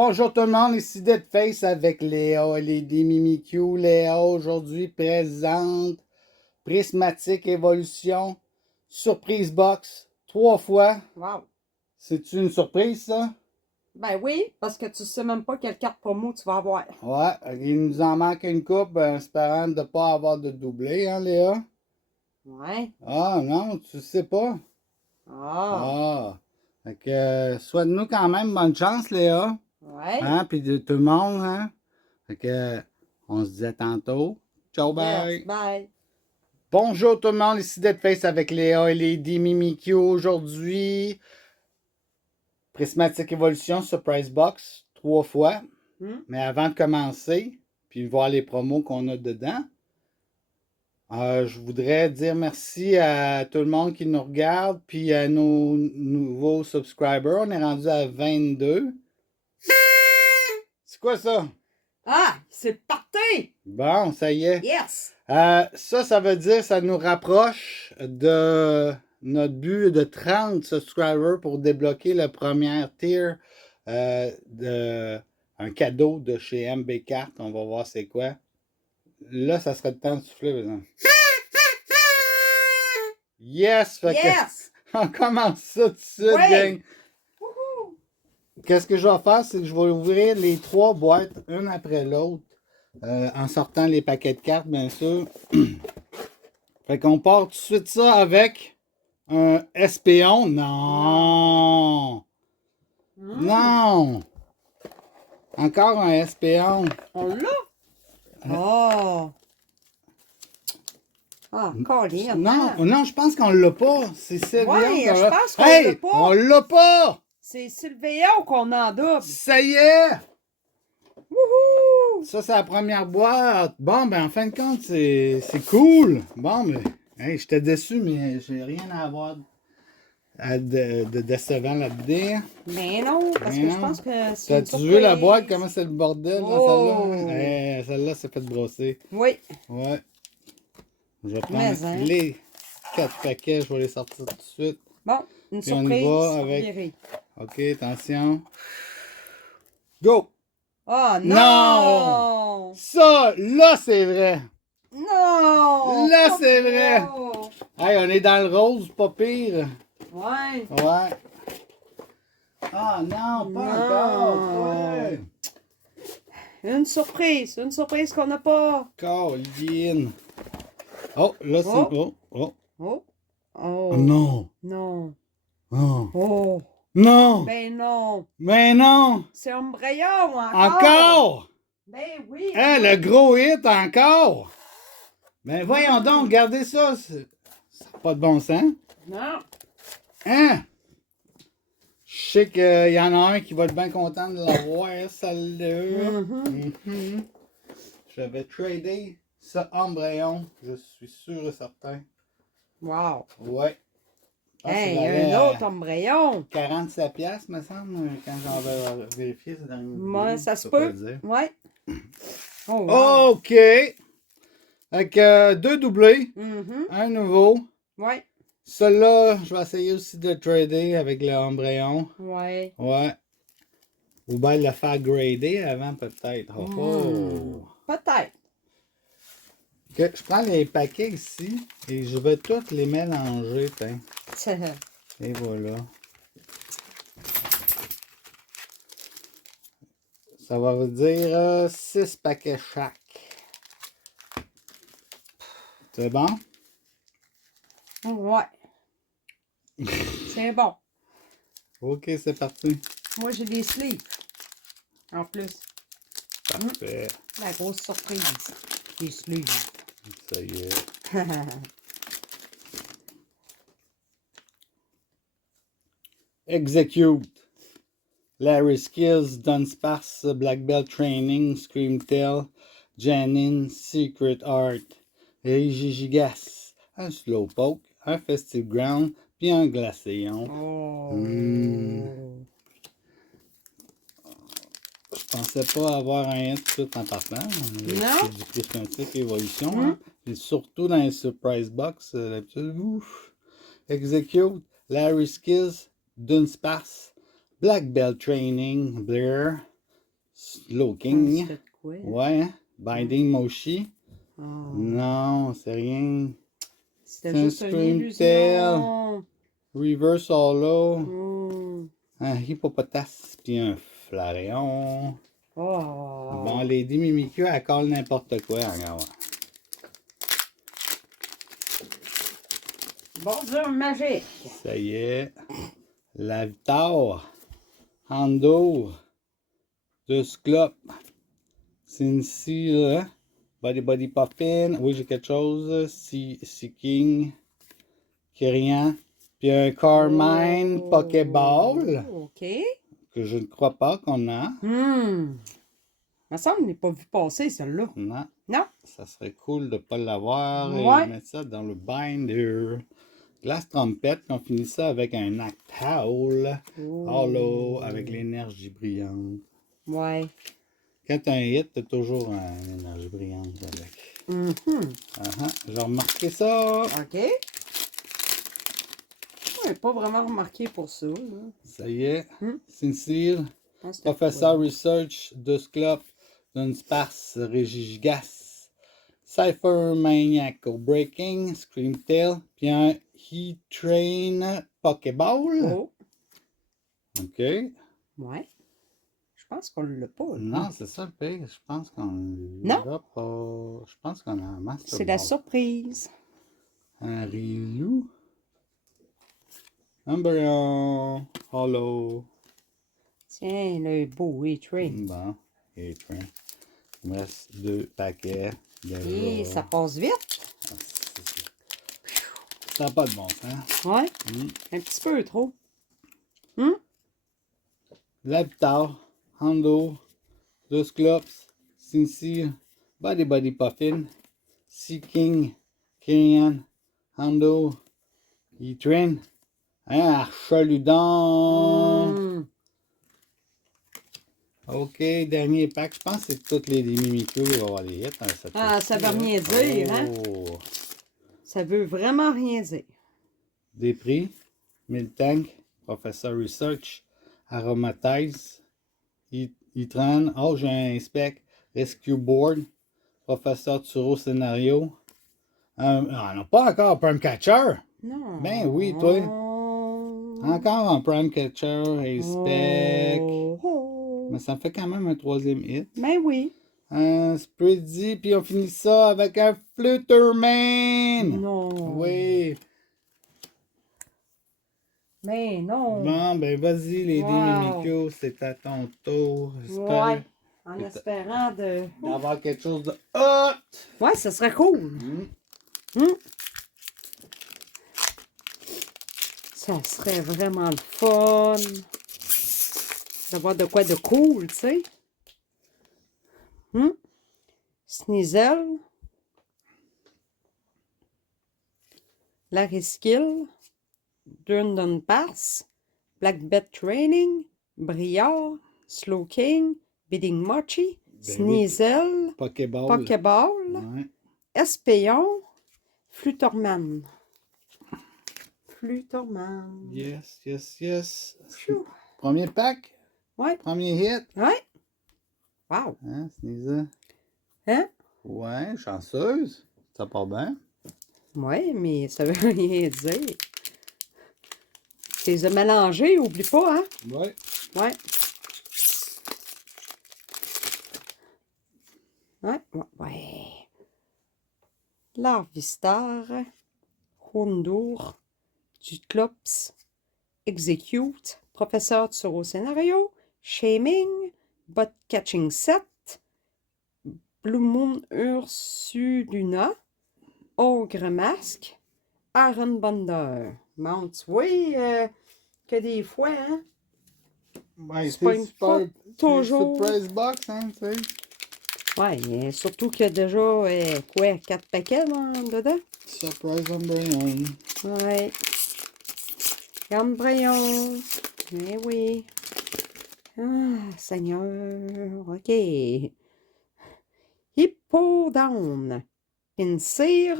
Bonjour tout le monde, ici Deadface avec Léa, Lady Mimikyu. Léa aujourd'hui présente Prismatic Evolution, Surprise Box, 3 fois. Wow. C'est-tu une surprise, ça? Ben oui, parce que tu sais même pas quelle carte promo tu vas avoir. Ouais, il nous en manque une coupe, espérant de ne pas avoir de doublé, hein, Léa? Ouais. Ah, non, tu sais pas? Ah. Ah, fait que, souhaite-nous quand même bonne chance, Léa. Ouais. Hein, puis de tout le monde, hein? Fait que, on se dit à tantôt. Ciao, Yes. bye! Bye. Bonjour tout le monde, ici Deadface avec Léa et Lady Mimikyu. Aujourd'hui, Prismatic Evolution Surprise Box, 3 fois. Hmm? Mais avant de commencer, puis voir les promos qu'on a dedans, je voudrais dire merci à tout le monde qui nous regarde, puis à nos nouveaux subscribers. On est rendu à 22. C'est quoi ça? Ah, c'est parti! Bon, ça y est. Yes! Ça veut dire que ça nous rapproche de notre but de 30 subscribers pour débloquer la première tier de un cadeau de chez MB Cart. On va voir c'est quoi. Là, ça serait le temps de souffler, par exemple. Yes! Fait Yes! que, on commence ça tout de suite, Ouais! gang. Wouhou! Qu'est-ce que je vais faire, c'est que je vais ouvrir les 3 boîtes, une après l'autre, en sortant les paquets de cartes, bien sûr. Fait qu'on part tout de suite ça avec un espion. Non! Non! Encore un espion. On l'a? Oh! Ah, Colin! Non, non, je pense qu'on l'a pas. C'est Sylvéon Ouais, qu'on je l'a. pense qu'on Hey! l'a pas. On l'a pas! C'est Sylvéon qu'on en double. Ça y est! Wouhou! Ça, c'est la première boîte. Bon, ben, en fin de compte, c'est cool. Bon, mais, hey, j'étais déçu, mais j'ai rien à avoir de décevant là-dedans. Mais non, parce Mais que non. je pense que c'est une T'as-tu vu la surprise. boîte, comment c'est le bordel dans Oh! celle-là? Eh, celle-là, c'est fait brosser. Oui. Ouais. Je vais Mais, prendre hein. les 4 paquets, je vais les sortir tout de suite. Bon, une Puis on y surprise. va avec- Virée. OK, attention. Go! Oh Non! non! Ça, là, c'est vrai. Non! Là, Pas c'est vrai. beau. Hey, on est dans le rose, pas pire. Ouais. Ouais. Ah non, pas Non. encore. Ouais. Une surprise qu'on n'a pas. Colline. Oh, là, c'est... Oh. Oh, oh. Oh. Oh Oh. non. Non. Oh. Oh. Non. Ben non. Mais non. C'est un embrayon encore. Encore. Ben oui. Hein, le gros hit encore. Mais voyons donc, regardez ça. Ça n'a pas de bon sens. Non. Hein? Je sais qu'il y en a un qui va être bien content de l'avoir, celle-là. Mhm. Je vais trader ce embryon, je suis sûr et certain. Wow. Ouais. Ah, Hey, ça valait, un autre embrayon. 47 piastres, me semble, quand j'en vais vérifier. C'est dans une Ouais, vidéo, ça je se peux pas peut. le dire. Ouais. Oh, wow. OK. Avec 2 doublés, un nouveau. Ouais. Celui-là, je vais essayer aussi de trader avec le embryon. Ouais. Ouais. Ou bien le faire grader avant, peut-être. Oh, oh. Peut-être. Ok, je prends les paquets ici et je vais tous les mélanger. Tiens. Et voilà. Ça va vous dire 6 paquets chaque. C'est bon? Ouais. C'est bon. Ok, c'est parti. Moi, j'ai des sleeves. En plus. Parfait. La grosse surprise. Des sleeves. Ça y est. Execute. Larry Skills, Dunsparce, Black Belt Training, Screamtail, Janine, Secret Art, Gigas, un Slowpoke, un Festive Ground, puis un Glaceon. Oh. Je pensais pas avoir un hit tout en partant. Non? C'est du prismatique évolution. Hein? Et surtout dans les surprise box, d'habitude. Ouf. Execute, Larry Skills, Dunsparce, Black Belt Training, Blair, Slowking. C'était de quoi? Ouais, hein? Binding Moshi. Ah. Non, c'est rien. C'était C'est un juste une Scream Tail. illusion. Reverse Hollow. Hmm. Un Hippopotas. Puis un Flaréon. Oh. Bon, Lady Mimikyu, elle colle n'importe quoi. Regarde. Bordure magique. Ça y est. Lavitar. Hando. Dusclop. Sincere. Body Puffin. Oui, j'ai quelque chose. Seeking. Kyrian. Puis un Carmine Oh. Pokéball. OK. Que je ne crois pas qu'on a. Il me semble que je n'ai pas vu passer celle-là. Non. Non. Ça serait cool de ne pas l'avoir Ouais. et mettre ça dans le binder. Glace trompette, on finit ça avec un Nactowl. Hollow avec l'énergie brillante. Ouais. Quand tu as un hit, tu as toujours une énergie brillante avec. J'ai remarqué ça. OK. Je n'ai pas vraiment remarqué pour ça. Là. Ça y est. Sincere. Ah, c'était Professeur quoi? Research, Dusclop, Dunsparce, Régigigas, Cypher Maniacal Breaking, Scream Tail, puis un Heat Train Pokéball. Oh. OK. Ouais. Je pense qu'on l'a pas. Là. Non, c'est ça le pire. Je pense qu'on l'a pas. Je pense qu'on a un Master C'est la Ball. surprise. Un Ryu. Umbreon. Hollow. Tiens, le beau E-Train. Bon. Et train. Il me reste 2 paquets. Et ça passe vite. Ça n'a pas de bon sens. Ouais. Un petit peu trop. Lavitar, Hondo, Dusclops, Sincere, Body Puffin, Seeking, Kyrian, Hondo, E-Train, Archaludon. OK, dernier pack. Je pense que c'est toutes les Mimikyu qui vont avoir des hits. Hein, Ça veut rien dire, hein? Oh. Ça veut vraiment rien dire. Des prix, Miltank, Professor Research, Aromatize, E-Tran, oh j'ai un spec, Rescue Board, Professeur Turo Scénario. On n'a pas encore un Prime Catcher. Non. Ben oui, toi. Encore un Prime Catcher, un spec. Oh. Mais ça fait quand même un troisième hit. Ben oui. Un Spreadsy, puis on finit ça avec un Flutterman. Non. Oui. Mais non. Bon, ben vas-y, les Wow. Mimikyu, c'est à ton tour. Ouais. En espérant de... d'avoir quelque chose de hot. Ouais, ça serait cool. Ça serait vraiment le fun d'avoir de quoi de cool, tu sais. Sneasel. Larry Skill. Dunsparce. Blackbet Training. Briard. Slowking. Bidding Mochi. Sneasel. Pokéball. Ouais. Espion. Flutterman. Flutterman. Yes, yes, yes. Phew. Premier pack. Ouais. Premier hit. Ouais. Wow. Hein, Sneasel? Hein? Ouais, chanceuse. Ça part bien. Ouais, mais ça veut rien dire. Tu les as mélangés, oublie pas, hein? Ouais. Ouais. Ouais, ouais, ouais. Larvistar, Hondour, Duclops, Execute, Professeur Tsuro Scénario, Shaming, Bot Catching Set, Blue Moon Ursuluna, Ogre Masque, Aaron Bonder. Bon, tu vois que des fois, hein? Ouais, C'est pas toujours. Surprise box, hein, tu sais. Ouais, surtout qu'il y a déjà, quoi, 4 paquets dedans? Surprise Umbreon. Ouais. Embryon. Eh oui. Ah, Seigneur. OK. Hippodon. Pinsir.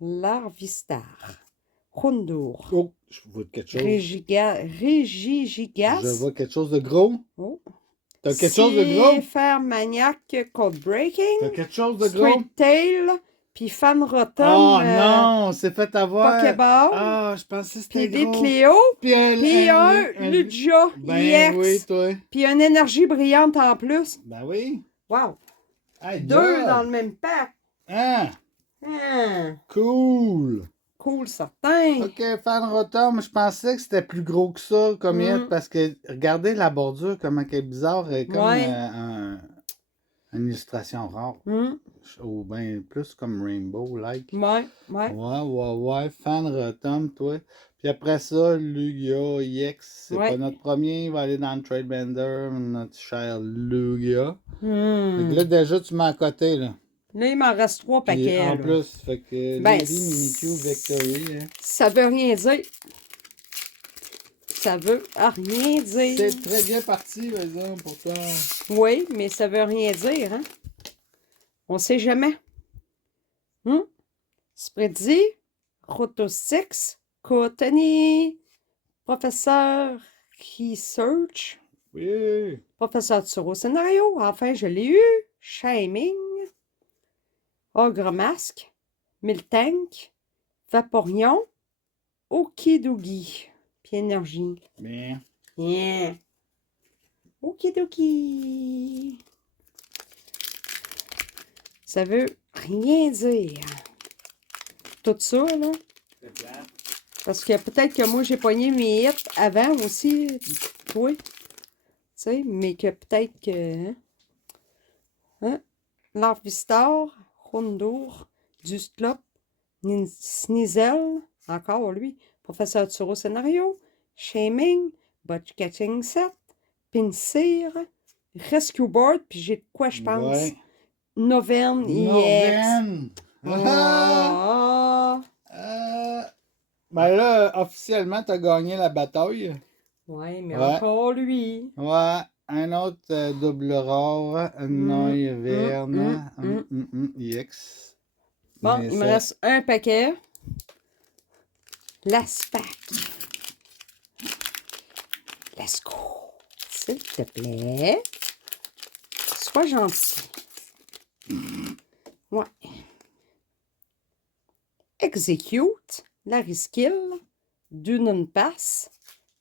Larvistar. Hondour. Oh, je vois quelque chose. Régigigas. Je vois quelque chose de gros. Oh. T'as quelque chose de gros? Faire Maniac Code Breaking. T'as quelque chose de gros? Straight Tail. Puis Fan Rotom. Oh non, c'est fait avoir. Pokéball. Ah, je pensais que Puis c'était des gros. Cléo. Puis Puis un Lugia Ben EX. oui, toi. Puis une énergie brillante en plus. Ben oui. Wow. Hey, 2 God. dans le même pack. Ah, cool. Cool, certain. Ok, Fan Rotom, je pensais que c'était plus gros que ça, comme parce que regardez la bordure, comment elle est bizarre, comme une illustration rare. Ou bien plus comme Rainbow-like. Ouais, Fan Rotom, toi. Puis après ça, Lugia EX, c'est pas notre premier, il va aller dans le Trade Bender, notre cher Lugia. Fait que là, déjà, tu m'as à côté, là. Là, il m'en reste 3 paquets. En là. plus, fait que Lady Mimikyu Victory. Hein. Ça veut rien dire. Ça veut rien dire. C'est très bien parti, par exemple, pourtant. Oui, mais ça veut rien dire, hein? On sait jamais. Spritzy, Rotosix, Cottony, Professeur Research, Oui. Professeur Tsuro Scénario, enfin je l'ai eu, Shaming, Ogre Masque, Miltank, Vaporeon, Okidogi, puis Énergie. Bien. Yeah. Okidogi. Ça veut rien dire. Tout ça, là. Parce que peut-être que moi, j'ai pogné mes hits avant aussi, toi. Tu sais, mais que peut-être que... Hein? Larvistar, Hondour, Dusclop, Sneasel, encore lui, Professeur Tsuro Scénario, Shaming, Botch Catching Set, Pinsir, Rescue Board, puis j'ai de quoi, je pense. Ouais. Noverne, Novenne. Ben là, officiellement, t'as gagné la bataille. Ouais, mais encore lui. Ouais. Un autre double rare, Noiverne, EX. Bon, mais il me reste un paquet. L'Aspac. Let's go. S'il te plaît. Sois gentil. Ouais. Execute. Larry Skill. Dunon Pass.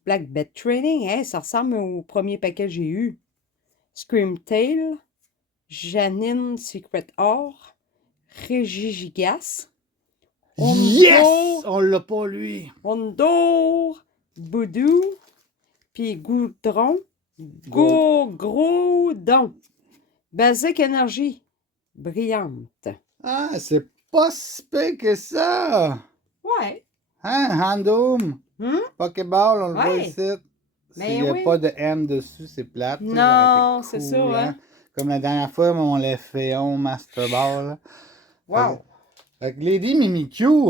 Black Bet Training. Hey, ça ressemble au premier paquet que j'ai eu. Scream Tail. Janine Secret Or. Régigigas. Yes! On l'a pas, lui. Ondor, Boudou, puis Goudron, Gros-Don. Basic Énergie, brillante. Ah, c'est pas si pire que ça. Ouais. Hein, Handoom, Pokéball, on le voit ici. Il n'y a pas de M dessus, c'est plate. Non, c'est ça, hein. Comme la dernière fois, mon Léféon Master Ball. Wow. Fait que Lady Mimikyu,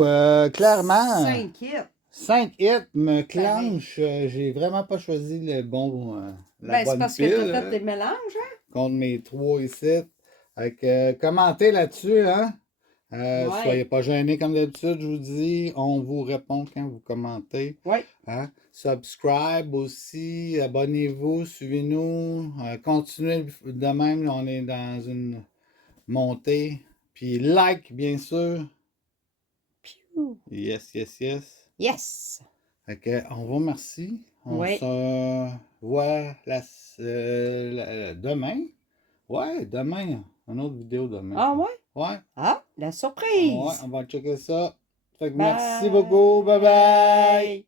clairement. 5 hits. 5 hits me clenchent. J'ai vraiment pas choisi le bon. La bonne c'est parce pile, que tu as fait des mélanges, hein? Contre mes 3 ici. Fait commentez là-dessus, hein. Soyez pas gênés comme d'habitude, je vous dis. On vous répond quand vous commentez. Oui. Hein? Subscribe aussi, abonnez-vous, suivez-nous. Continuez de même, on est dans une montée. Puis like, bien sûr. Piou. Yes. Yes. Fait que, on vous remercie. On se voit demain. Ouais, demain. Une autre vidéo demain. Ah ouais? Ouais. Ah, la surprise. Ouais, on va checker ça. Fait que merci beaucoup. Bye bye.